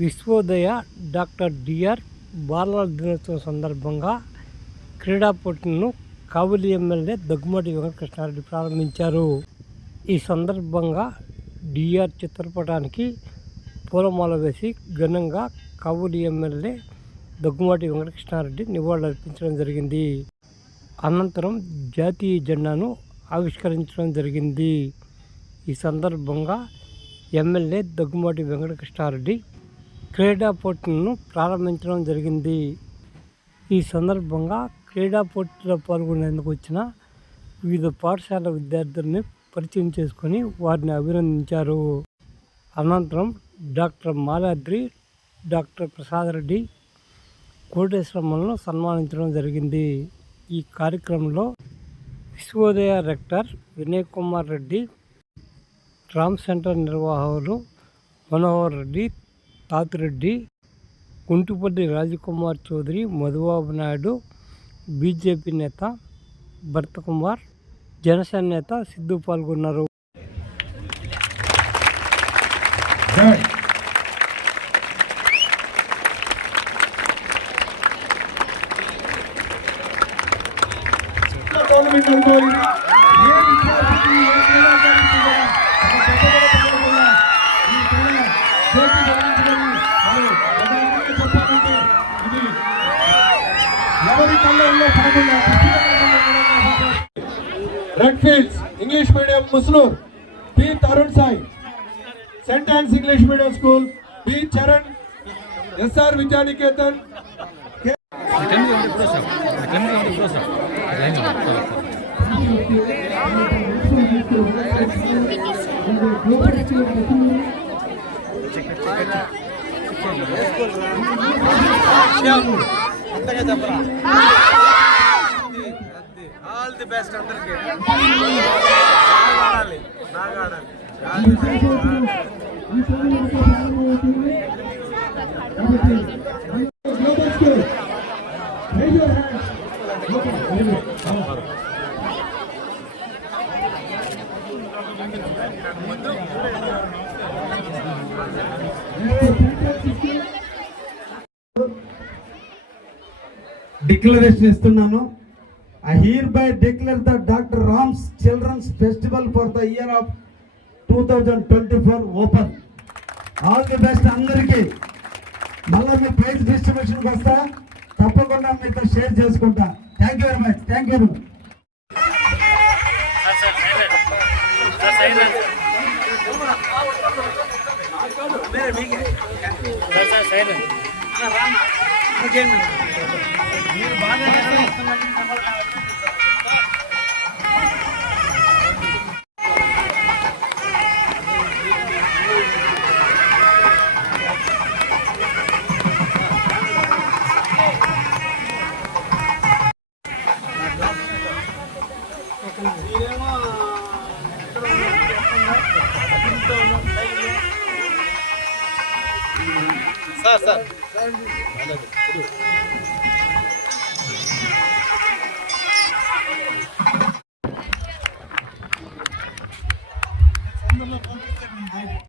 Vishwodaya doctor DR బాలల దినోత్సవం సందర్భంగా క్రీడా పోటీలను కావలి ఎమ్మెల్యే దగ్గుమటి వెంకటకృష్ణారెడ్డి ప్రారంభించారు. ఈ సందర్భంగా డిఆర్ చిత్రపటానికి పూలమాల వేసి ఘనంగా కావలి ఎమ్మెల్యే దగ్గుమాటి వెంకటకృష్ణారెడ్డి నివాళులర్పించడం జరిగింది. అనంతరం జాతీయ జెండాను ఆవిష్కరించడం జరిగింది. ఈ సందర్భంగా ఎమ్మెల్యే దగ్గుమాటి వెంకటకృష్ణారెడ్డి క్రీడా పోటీలను ప్రారంభించడం జరిగింది. ఈ సందర్భంగా క్రీడా పోటీలో పాల్గొనేందుకు వచ్చిన వివిధ పాఠశాల విద్యార్థుల్ని పరిచయం చేసుకొని వారిని అభినందించారు. అనంతరం డాక్టర్ మాలాద్రి డాక్టర్ ప్రసాద్ రెడ్డి కోటేశ్వరమ్మలను సన్మానించడం జరిగింది. ఈ కార్యక్రమంలో విశ్వోదయ రెక్టర్ వినయ్ కుమార్ రెడ్డి రామ్ సెంటర్ నిర్వాహకులు మనోహర్ రెడ్డి తాతిరెడ్డి కుంటుపల్లి రాజకుమార్ చౌదరి మధుబాబు నాయుడు బీజేపీ నేత భరత్ కుమార్ జనసేన నేత సిద్ధు పాల్గొన్నారు Thank you. Red Fields English medium Musloor P Tarun Sai Saint Ann's English medium school B Charan SR Vidyaniketan all the best అందరికి ఆడాలి బాగా ఆడాలి all the best your hands okay very good declaration ఇస్తున్నాను. I hereby declare the doctor Ram's children's festival for the year of two thousand twenty four open all the best అందరికీ. మళ్ళీ మీ praise డిస్ట్రిబ్యూషన్కి వస్తా. తప్పకుండా మీతో షేర్ చేసుకుంటా. Thank you very much thank you నిర్వహిస్తున్నట్టు మీరేమో ఎక్కడ sir sir.